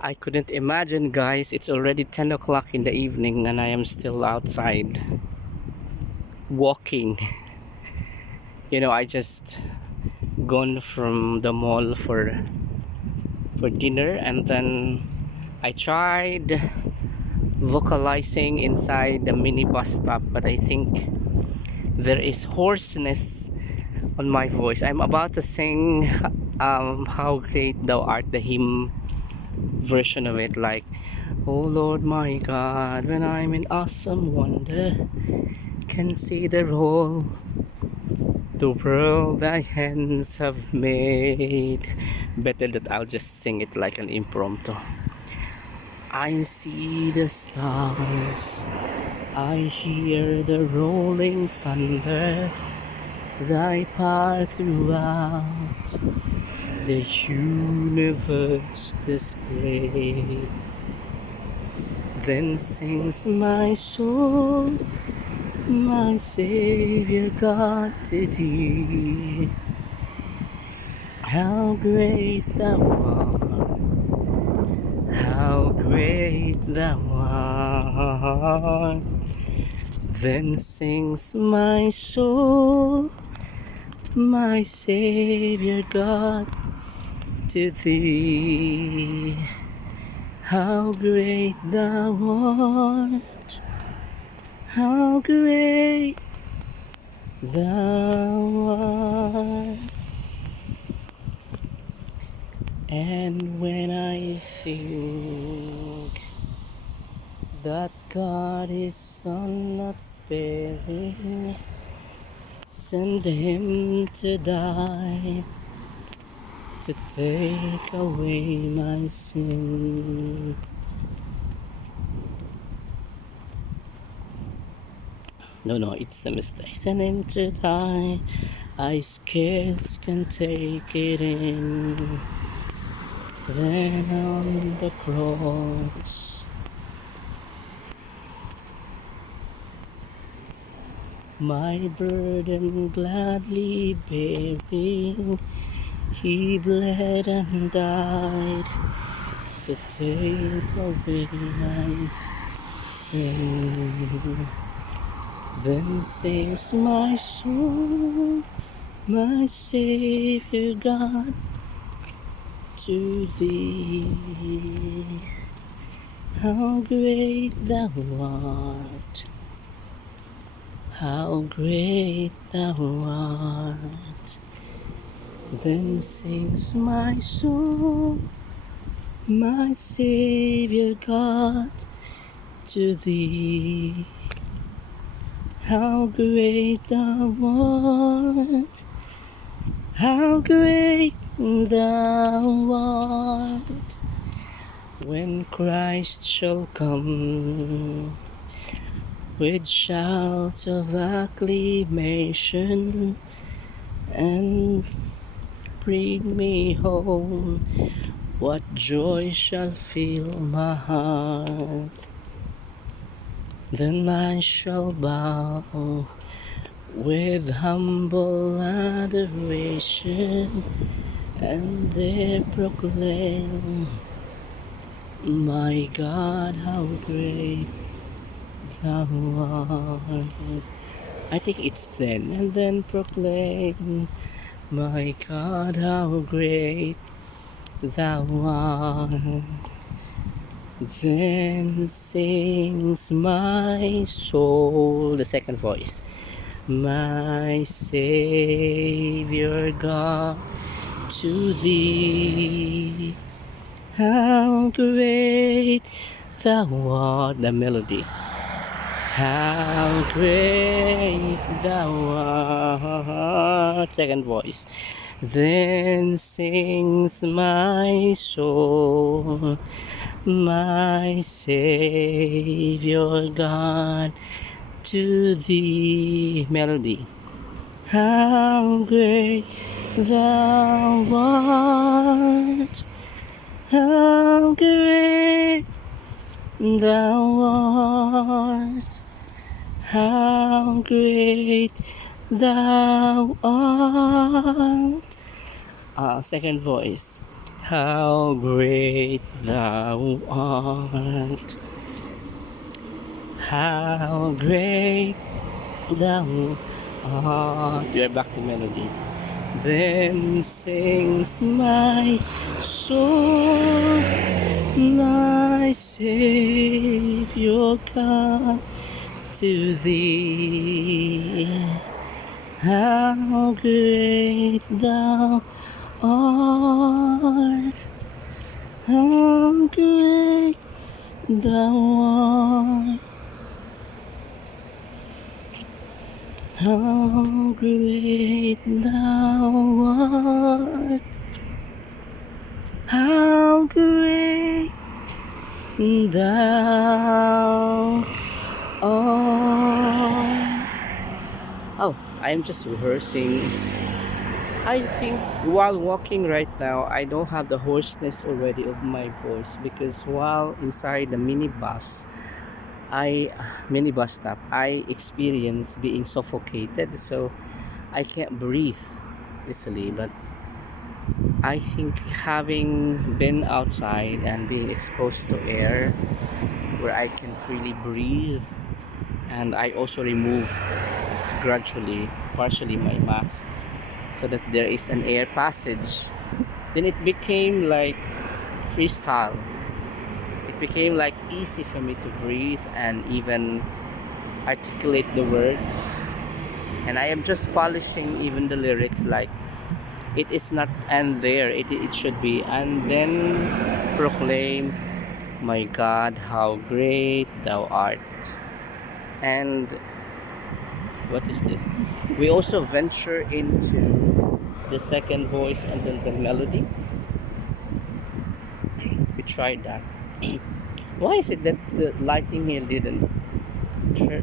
I couldn't imagine, guys. It's already 10 o'clock in the evening and I am still outside walking. I just gone from the mall for dinner, and then I tried vocalizing inside the mini bus stop, but I think there is hoarseness on my voice. I'm about to sing How Great Thou Art, the hymn version of it, like, oh Lord my God, when I'm in awesome wonder, consider all the world thy hands have made. Better that I'll just sing it like an impromptu. I see the stars, I hear the rolling thunder, thy power throughout the universe display. Then sings my soul, my Savior God, to thee. How great thou art, how great thou art. Then sings my soul, my Savior God, to thee. How great thou art, how great thou art. And when I think that God is Son not sparing, send him to die, to take away my sin. No, it's a mistake. Send him to die, I scarce can take it in. Then on the cross, my burden gladly bearing, he bled and died to take away my sin. Then sings my soul, my Savior God, to thee. How great thou art, how great thou art. Then sings my soul, my Savior God, to thee. How great thou art, how great thou art. When Christ shall come with shouts of acclamation and bring me home, what joy shall fill my heart. Then I shall bow with humble adoration and there proclaim, my God, how great thou art. I think it's then, and then proclaim, my God, how great thou art. Then sings my soul, the second voice, my Savior God, to thee. How great thou art, the melody. How great thou art, second voice. Then sings my soul, my Savior God, to thee. Melody. How great thou art, how great thou art, how great thou art. Second voice. how great thou art, how great thou art. We're back to melody. Then sings my soul, my Savior God, to thee. How great thou art, how great thou art, how great thou art, how great thou art. Oh, I'm just rehearsing. I think while walking right now, I don't have the hoarseness already of my voice because while inside the minibus stop, I experience being suffocated, so I can't breathe easily. But I think having been outside and being exposed to air where I can freely breathe, and I also remove gradually, partially my mask so that there is an air passage, then it became like freestyle. It became like easy for me to breathe and even articulate the words. And I am just polishing even the lyrics, like it is not and there, it should be and then proclaim, my God, how great thou art. And what is this? We also venture into the second voice and then the melody. We tried that. Why is it that the lighting here didn't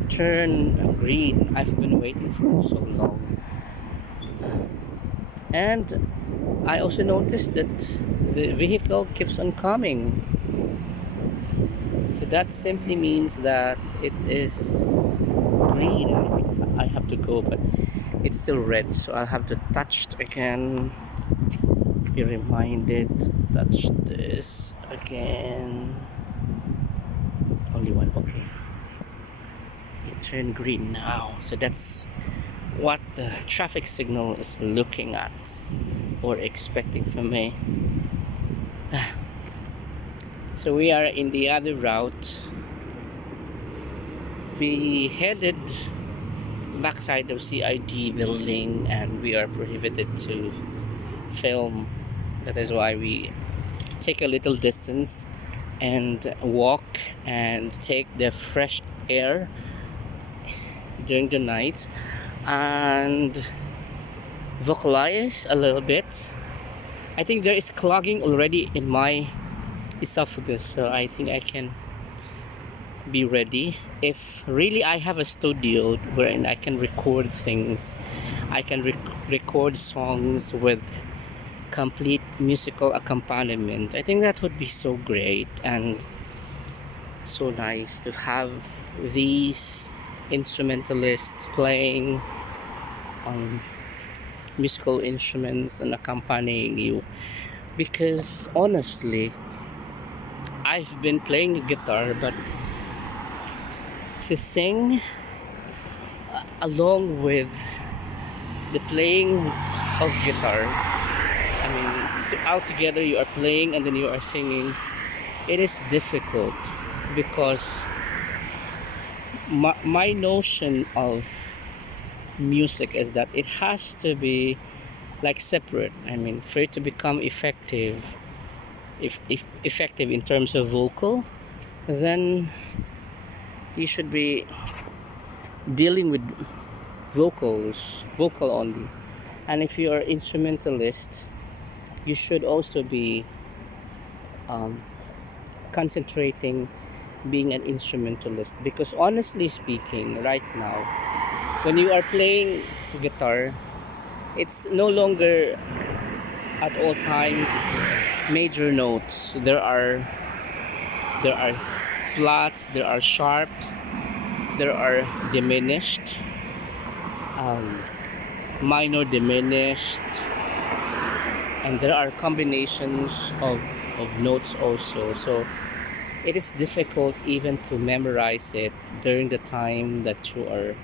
turn green? I've been waiting for so long. And I also noticed that the vehicle keeps on coming. So that simply means that it is green. I have to go, but it's still red, so I'll have to touch it again. Be reminded to touch this again. Only one, okay. It turned green now, so that's what the traffic signal is looking at or expecting from me. So we are in the other route. We headed backside of CID building and we are prohibited to film. That is why we take a little distance and walk and take the fresh air during the night and vocalize a little bit. I think there is clogging already in my esophagus, so I think I can be ready. If really I have a studio wherein I can record things, I can record songs with complete musical accompaniment, I think that would be so great and so nice to have these instrumentalists playing musical instruments and accompanying you, because honestly I've been playing the guitar, but to sing along with the playing of guitar, I mean, all together you are playing and then you are singing, it is difficult because my notion of music is that it has to be like separate. I mean, for it to become effective, if effective in terms of vocal, then you should be dealing with vocal only. And if you are instrumentalist, you should also be concentrating being an instrumentalist, because honestly speaking, right now when you are playing guitar, it's no longer at all times major notes. There are flats, there are sharps, there are diminished, minor diminished, and there are combinations of notes also, so it is difficult even to memorize it during the time that you are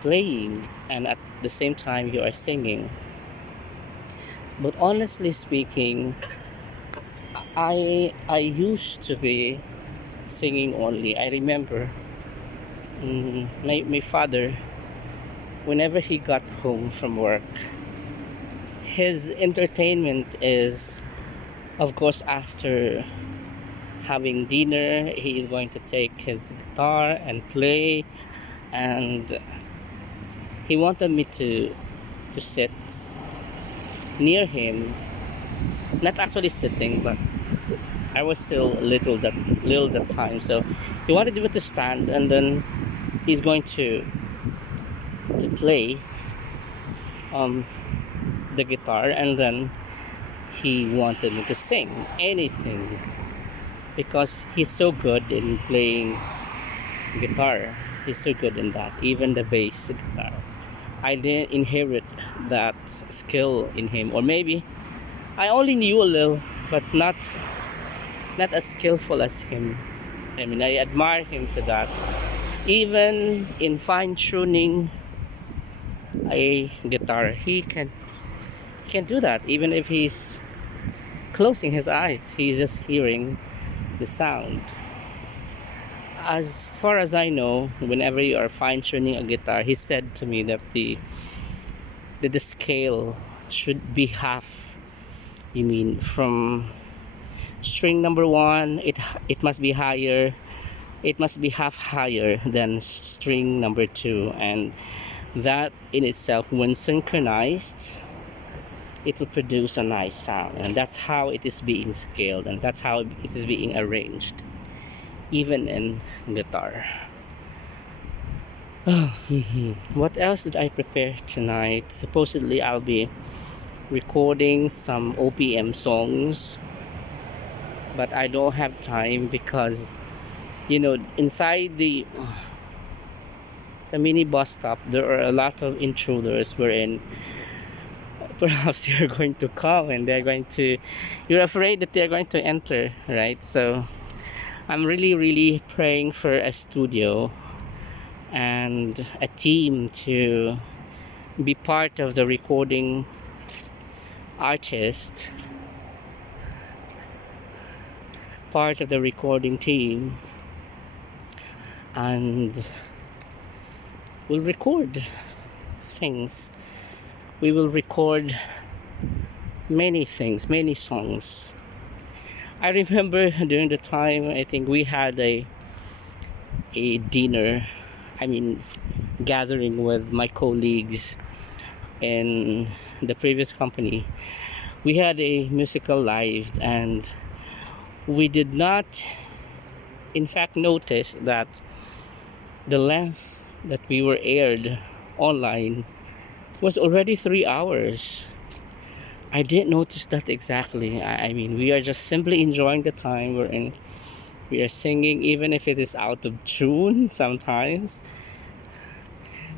playing and at the same time you are singing. But honestly speaking, I used to be singing only. I remember my father, whenever he got home from work, his entertainment is, of course, after having dinner, he is going to take his guitar and play, and he wanted me to sit near him, not actually sitting, but I was still little that time, so he wanted me to stand, and then he's going to play um the guitar, and then he wanted me to sing anything because he's so good in playing guitar. He's so good in that, even the bass guitar. I didn't inherit that skill in him, or maybe I only knew a little, but not as skillful as him. I mean, I admire him for that. Even in fine tuning a guitar, he can do that. Even if he's closing his eyes, he's just hearing the sound. As far as I know, whenever you are fine tuning a guitar, he said to me that the scale should be half. You mean from string number one, it must be higher. It must be half higher than string number two, and that in itself, when synchronized, it will produce a nice sound, and that's how it is being scaled, and that's how it is being arranged, even in guitar. What else did I prepare tonight? Supposedly I'll be recording some OPM songs, but I don't have time because inside the mini bus stop there are a lot of intruders wherein perhaps they're going to come and you're afraid that they're going to enter, right? So I'm really praying for a studio and a team to be part of the recording artist, part of the recording team, and we'll record things. We will record many things, many songs. I remember during the time, I think we had a dinner, gathering with my colleagues in the previous company. We had a musical live, and we did not in fact notice that the length that we were aired online was already 3 hours. I didn't notice that exactly. I mean, we are just simply enjoying the time we're in. We are singing, even if it is out of tune sometimes.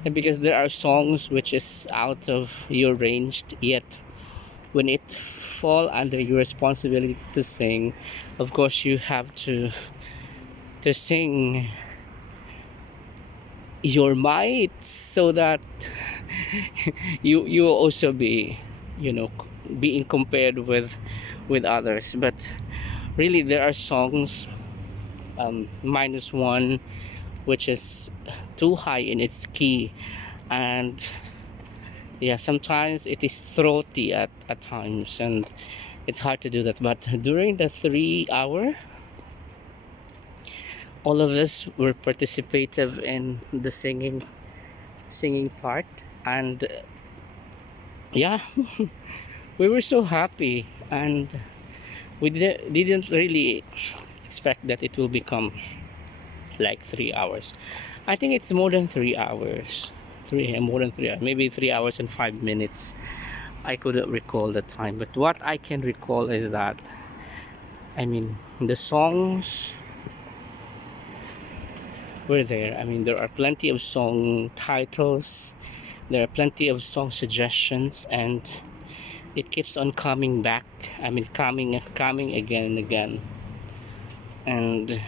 And because there are songs which is out of your range, yet when it fall under your responsibility to sing, of course you have to sing your might so that you will also be being compared with others. But really there are songs minus one which is too high in its key, and sometimes it is throaty at times, and it's hard to do that. But during the 3 hour, all of us were participative in the singing part, and we were so happy, and we didn't really expect that it will become like 3 hours. I think it's more than 3 hours. More than 3 hours, maybe 3 hours and 5 minutes. I couldn't recall the time, but what I can recall is that the songs were there. There are plenty of song titles, there are plenty of song suggestions, and it keeps on coming back. I mean, coming again and again, and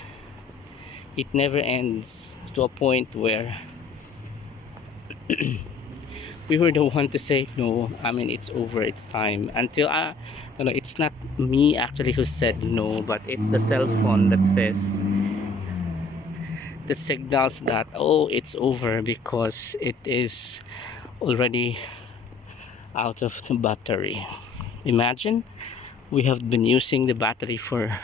it never ends to a point where we were the one to say no. I mean, it's over, it's time. Until it's not me actually who said no, but it's the cell phone that says, that signals that, oh, it's over, because it is already out of the battery. Imagine, we have been using the battery for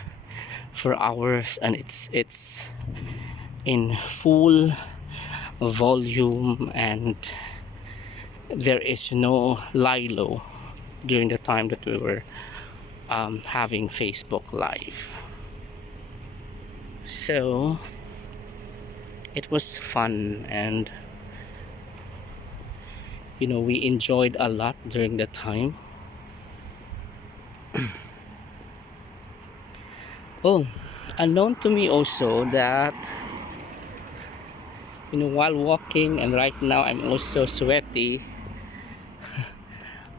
hours, and it's in full volume, and there is no Lilo during the time that we were having Facebook Live. So it was fun, and we enjoyed a lot during the time. Oh, unknown to me also that while walking, and right now I'm also sweaty,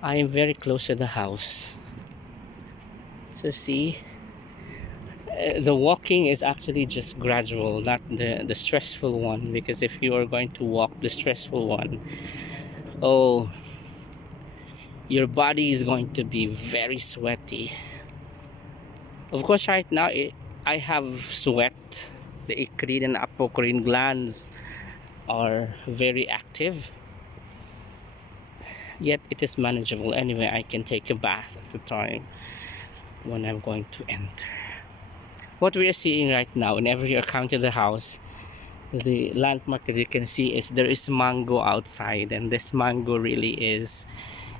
I am very close to the house. So see, the walking is actually just gradual, not the stressful one, because if you are going to walk the stressful one, oh, your body is going to be very sweaty. Of course, right now I have sweat. The eccrine and apocrine glands are very active, yet it is manageable. Anyway, I can take a bath at the time when I'm going to enter. What we are seeing right now, whenever you come to the house, the landmark that you can see is there is mango outside, and this mango really is,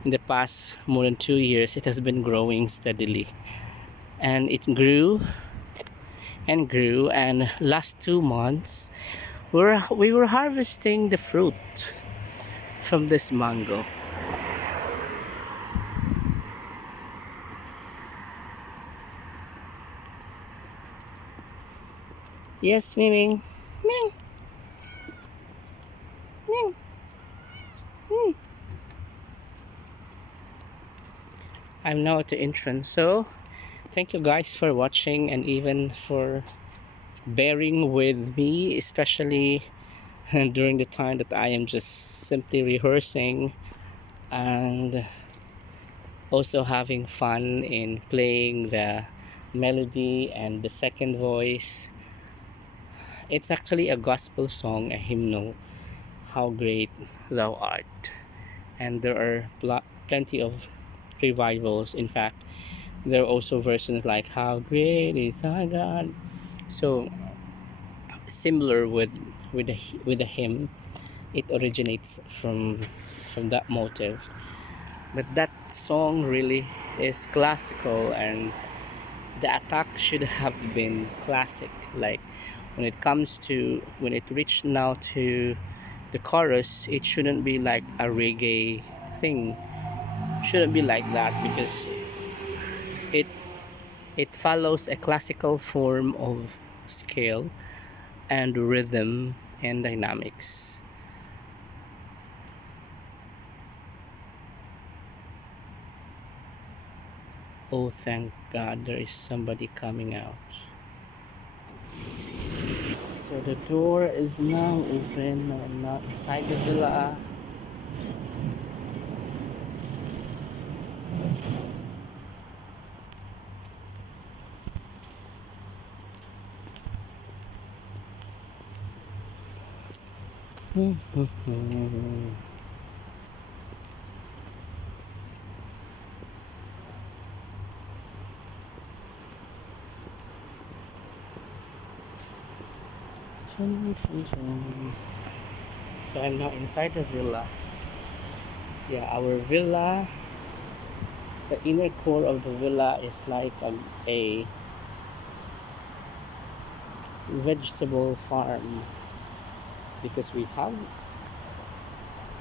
in the past more than 2 years, it has been growing steadily, and it grew and grew, and last 2 months we were harvesting the fruit from this mango. Yes, Miming. Ming. Ming. Ming. I'm now at the entrance, so thank you guys for watching, and even for bearing with me, especially during the time that I am just simply rehearsing and also having fun in playing the melody and the second voice. It's actually a gospel song, a hymnal, How Great Thou Art. And there are plenty of revivals. In fact, there are also versions like How Great Is Our God. So similar with the hymn, it originates from that motive. But that song really is classical, and the attack should have been classic. Like when it reached now to the chorus, it shouldn't be like a reggae thing. Shouldn't be like that, because it follows a classical form of scale and rhythm and dynamics. Oh, thank God, there is somebody coming out. So the door is now open. I'm not inside the villa. So I'm now inside the villa. Yeah, our villa, the inner core of the villa is like a vegetable farm, because we have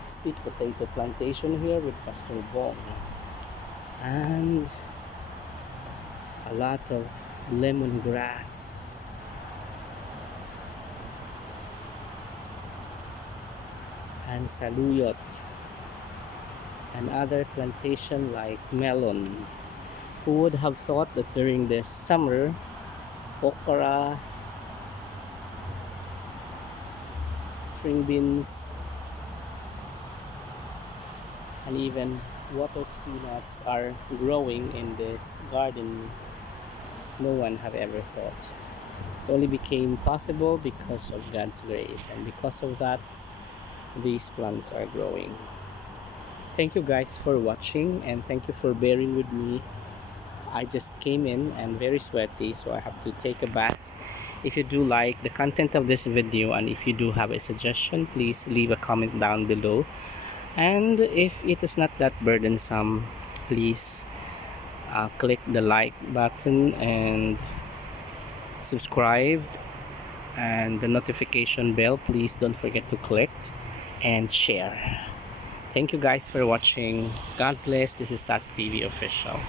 sweet potato plantation here with pastor bong, and a lot of lemongrass and saluyot. and other plantation like melon. Who would have thought that during the summer, okra, string beans, and even water spinach are growing in this garden? No one have ever thought. It only became possible because of God's grace, and because of that, these plants are growing. Thank you guys for watching, and thank you for bearing with me. I just came in and very sweaty, so I have to take a bath. If you do like the content of this video, and if you do have a suggestion, please leave a comment down below. And if it is not that burdensome, please click the like button and subscribe, and the notification bell, please don't forget to click and share. Thank you guys for watching. God bless. This is SAS TV Official.